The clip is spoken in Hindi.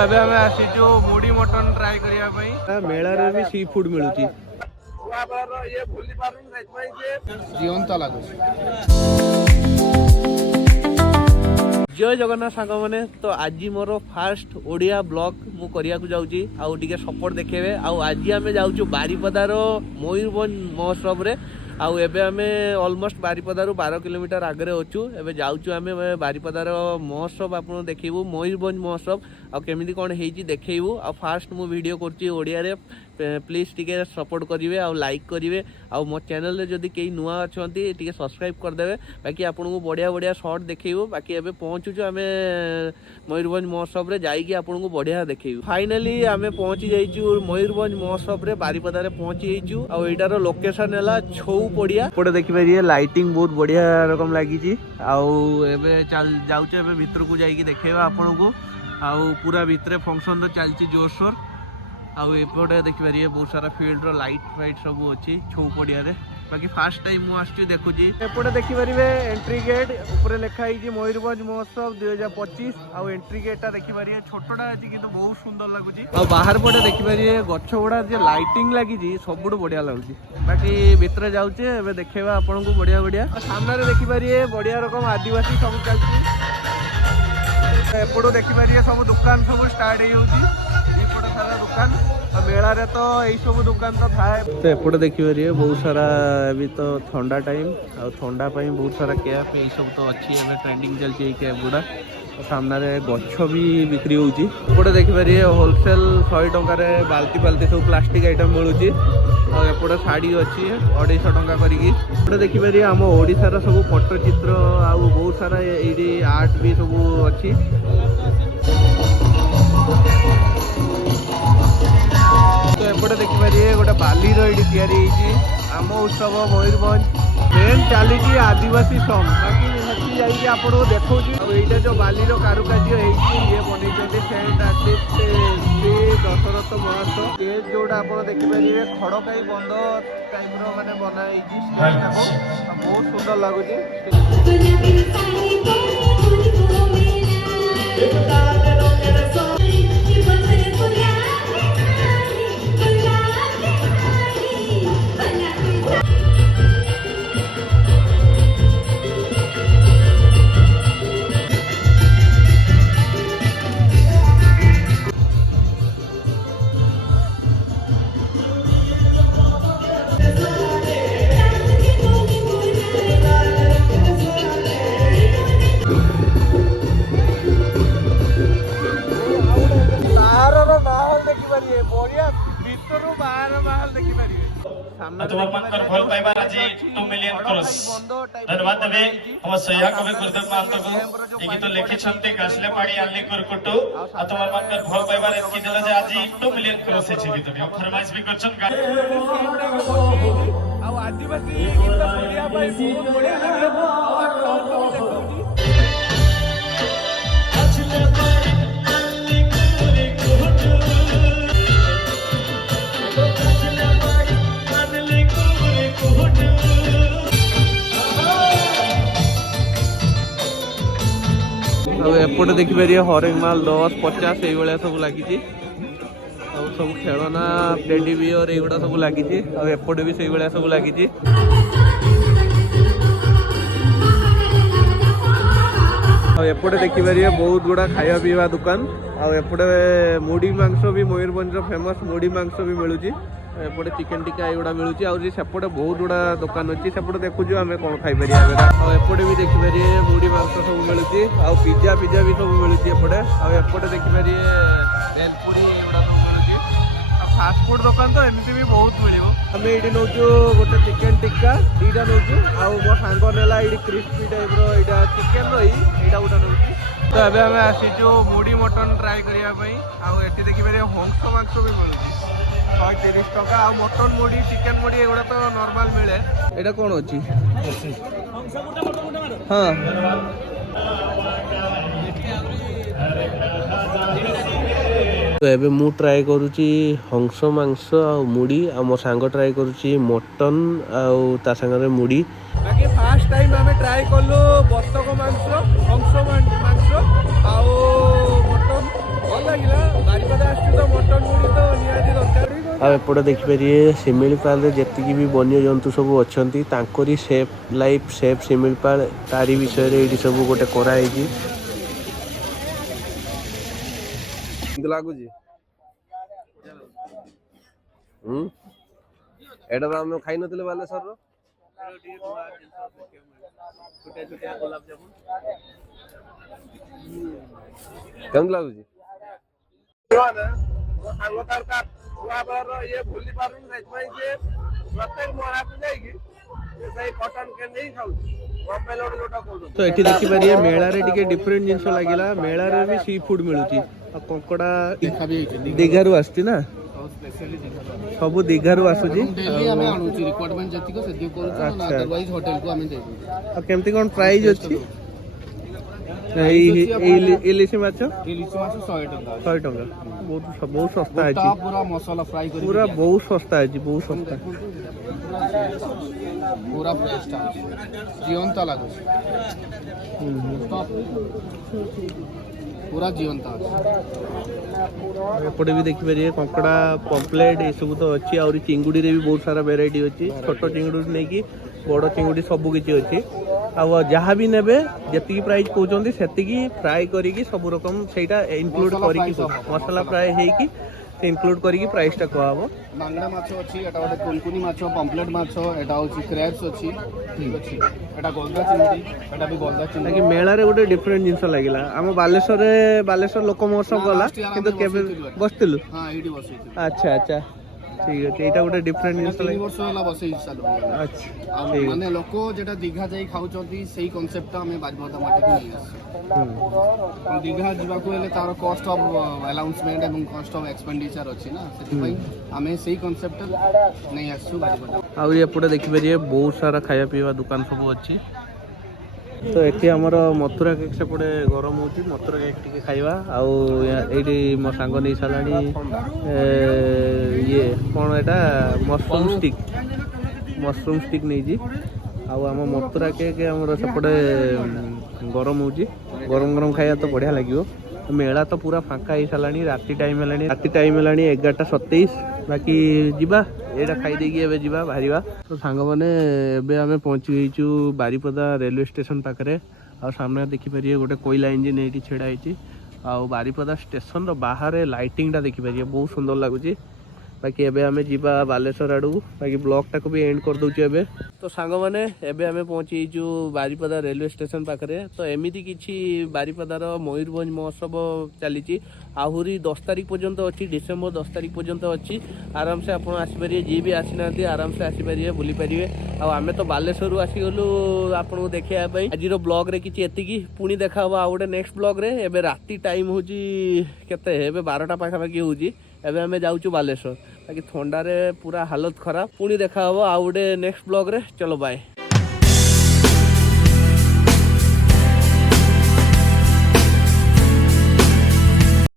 ଏବେ ଆମେ ଆସିଛୁ ମୁଢି ମଟନ ଟ୍ରାଏ କରିବା ପାଇଁ। ମେଳାରେ ବି ସି ଫୁଡ ମିଳୁଛି। जीवंत लाଗୁଛି। जय जगन्नाथ सांग मैंने तो आज मोर फास्ट ओडिया ब्लॉग मु करिया को जाऊँगी आउ टिके सपोर्ट देखेबे। आज आम जाऊँ बारिपदार मयूरभंज महोत्सव रे आउ एबे आमे ऑलमोस्ट बारिपदारू 12 किलोमीटर आगे अच्छू। एबे जाऊँ आम बारिपदार महोत्सव आपन देखू मयूरभंज महोत्सव आउ केमिति कौन होती देखू। आ फास्ट मु वीडियो करची ओडिया रे प्लीज टिके सपोर्ट करेंगे आउ लाइक करेंगे आउ मो चैनल रे जदि कई नुआ अच्छा टिके सब्सक्राइब करदे। बाकी आपन को बढ़िया बढ़िया शॉर्ट देखू। बाकी एबे पहुँचुचु आम मयूरभंज महोत्सव रे जाइए आपन को बढ़िया देखू। फाइनाली आम पहुँची जाइचु मयूरभंज महोत्सव रे बारिपदा रे पहुँची जाइचु। आउ एटार लोकेशन है छौ पड़िया पड़े देखिए लाइटिंग बहुत बढ़िया रकम लगी। आउ एबे चल जाउचे एबे भीतर को जाइए देखेबा आपन को। आउ पूरा भितर फंक्शन चलती जोरसोर। आउ एपटे देखिए बहुत सारा फील्ड रो लाइट फाइट सब अच्छी छौ पड़िया रे। बाकी फास्ट टाइम मु आसची देखुची। एपटे देखिपारे एंट्री गेट ऊपर लिखाई मयूरभंज महोत्सव 2025। आउ एंट्री गेटा देखिपारे छोटटा अछि किंतु बहुत सुंदर लागुची। आउ बाहर पटे देखिपारे गछ गुडा जे लाइटिंग लागी सबुठ बढ़िया लगुची। बाकी भितर जाउचे एबे देखेबा आपन को बढ़िया बढ़िया। सामने रे देखिपारे बढ़िया रकम आदिवासी सब चलती। एपटो देखिपारे सब दुकान सब स्टार्ट हो सारा दुकान मेला रे तो यही सब दुकान तो थाए। तो एपटे देखिए बहुत सारा अभी तो ठंडा टाइम आ ठंडा बहुत सारा कैप यही सब तो अच्छी है ट्रेंडिंग चलती कैप गुड़ा। सामने गछ भी बिक्री होती। एपटे देखिपारे होलसेल 100 टंकार बाल्टी बाल्टी सब प्लास्टिक आइटम मिलूँ। एपटे शाढ़ी अच्छी 250 टंका करके। देखिपारे आम ओडिशार सब पट्टचित्र आ बहुत सारा ये आर्ट भी सब अच्छी। तो एपटे देखिपारे गोटे बाली रही आम उत्सव मयूरभंज मेन चली आदिवासी सॉन्ग। बाकी हसी जाइए आपको देखा यहाँ जो बाली कारुकार्य ये बन सेंट आर्टिस्ट श्री दशरथ महतो स्टेज जोटा आप देखिपारे खड़काई बंद टाइप माने बनाई बहुत सुंदर लगुच। धन्यवाद देवे हम सह्या कवि गुरुदेव महंत को गीत लिखि काशले पाड़ी आली कुरकुटू तुम मानकर भल पाइबार एतकी दिला जे आज 2 मिलियन क्रॉस है गीत भी फरमाइश भी करछन आ आदिवासी गीत बोलिया भाई बहुत बढ़िया लगे। एपटे देखिपारे हरेकमाल 10-50 ये सब लगी। सब खेलना टेडी बियर युवा सब लगी। एपटे भी से सब लगी। एपटे देखिपारे बहुत गुड़ा खाया पीवा दुकान। एपटे मुढ़ी मांस भी मयूरभंज फेमस मुढ़ी मांस भी मिलूँ। एपटे चिकेन टिक्का एगुड़ा मिलूँ। सेपटे बहुत गुड़ा दुकान अच्छी सेपटे देखुचु आम कौन खाईपर। एपटे भी देखिपारे मुढ़ी मांस सब मिलूँ। पिज्जा पिज्जा भी सब मिलूँ एपटे। एपटे देखिपारे भेलपुड़ी एगुड़ा सब मिलूँ। फास्टफुड दुकान तो एमती भी बहुत मिले। आम ये नौ गोटे चिकेन टिक्का 2टा नौ मो सांग नेला ये क्रिस्पी टाइप रहा चिकेन रही गोटे नौ। तो ये आम आसीचु मुढ़ी मटन ट्राए करने। आठी देखिए हंस मांस भी मिलूँ 130 टका। आ मटन मुढ़ी चिकेन मुढ़ी एगुड़ा तो नॉर्मल मिले। यहाँ कौन अच्छी हाँ तो एबे मु ट्राए करुची हंस मांस आ मुढ़ी आ मो सांग ट्राए करुची मटन आ सांगे मुढ़ी। बाकी फास्ट टाइम आम ट्राए कलु बतक मांस हंस मांस आ मटन भल लगे। एपटे देखिपारे शिमिलीपाल जी भी वन्यजंतु सब अच्छा सेफ लाइफ सेफ शिमिलीपाल तारी विषय ये सब गोटे कराई लगुच एटा तो आम खाई नी बालेश्वर कम लगुच तो ये देखिपारे मेला डिफरेंट जिन लगे मेला भी सी फूड मिलूँ कंकड़ा दीघारू आसुची ना सब दीघारू आसुची केमती कौन प्राइस अच्छी इलिशी माछ 100 टंका बहुत सस्ता है पूरा मसाला फ्राई कर पूरा बहुत सस्ता है बहुत सस्ता पूरा फ्रेश जीवंत लागुच पूरा जीवंत एपटे भी देखिपारे कंकड़ा पम्पलेट ये सब तो अच्छी और चिंगुड़ी रे भी बहुत सारा वेराइटी अच्छी छोट चिंगुड़ी नहीं कि बड़ चिंगुड़ी सब किसी अच्छी आ जहाँ भी नेबे जी प्राइस कहते से फ्राए करी सब रकम से इनक्लूड कर मसला फ्राए होगी इनक्लूड करके प्राइस टा कहब बांगड़ा माछ अछि एटा गोटे कुलकुनी माछ पम्पलेट माछ एटा होछि क्रैब्स अछि ठीक अछि एटा गोल्दा चिंगड़ी एटा भी गोल्दा चिंगड़ी कि मेला रे गोटे डिफरेंट जिंस लागिला हम बालेश्वर लोक महोत्सव गला किंतु केबे बसतिलु हां एडी बसै अच्छा अच्छा ठीक है एटा गोटे डिफरेंट जिंस लागिला 3 वर्ष होला बसै चालू अच्छा माने लोक जेटा दीघा जाई खाउचंती सेही कांसेप्ट हम बाजमता माटी को नहीं आस दीघा जीवा को हेले तार कॉस्ट ऑफ अलाउंसमेंट एवं कॉस्ट ऑफ एक्सपेंडिचर अछि ना सेति पई हमें सेही कांसेप्ट नहीं आसु बाजमता आ एपटे देखिपारे बहुत सारा खाया पीवा दुकान सब अच्छी तो ये आमर मथुरा केक सेपटे गरम होती मथुरा केक टी खाइबा आईटी मो सांग नहीं सारा ये कौन यहाँ मशरूम स्टिक नहीं आम मथुरा केक आमर सेपटे गरम हो गरम गरम खाया तो बढ़िया लगे मेला तो पूरा फांका हो सारा राति टाइम है 11:27 बाकी जीवा एटा खाई देकी जीवा बाहर तो सांग मैंने आम पहुँची गईचु बारीपदा रेलवे स्टेशन पाखे आ सामने देखिपारे गोटे कोयला इंजिन ये छेड़ा आ बारीपदा स्टेशन बाहर लाइटिंग टा देखिपारे बहुत सुंदर लगुच बाकी एबे आमे जीवा बालेश्वर आड़ू बाकी ब्लॉग टाक भी एंड कर दूचे एबे तो सांग मैंने एबे आमे पहुंची जो बारीपदा रेलवे स्टेशन पाखे तो एमती किछि बारीपदार मयूरभंज महोत्सव चली आहुरी 10 तारिख पर्यंत अच्छी डिसेम्बर 10 तारिख पर्यंत अच्छी आराम से आपन आसीपारे जी भी आसी ना आराम से आसीपारे बुली पारे आमे तो बालेश्वर आसीगलु आपन को देखा आज ब्लॉग रे किछि एतिकी पुणी देखा आ गोटे नेक्स्ट ब्लॉग रे एबे राति टाइम होची केते एबे 12टा पाखापाखि होची एबे आमे जाउछु बालेश्वर बाकी थंडा रे पूरा हालत खराब पुणी देखा आ गोटे नेक्स्ट ब्लॉग रे चलो बाय।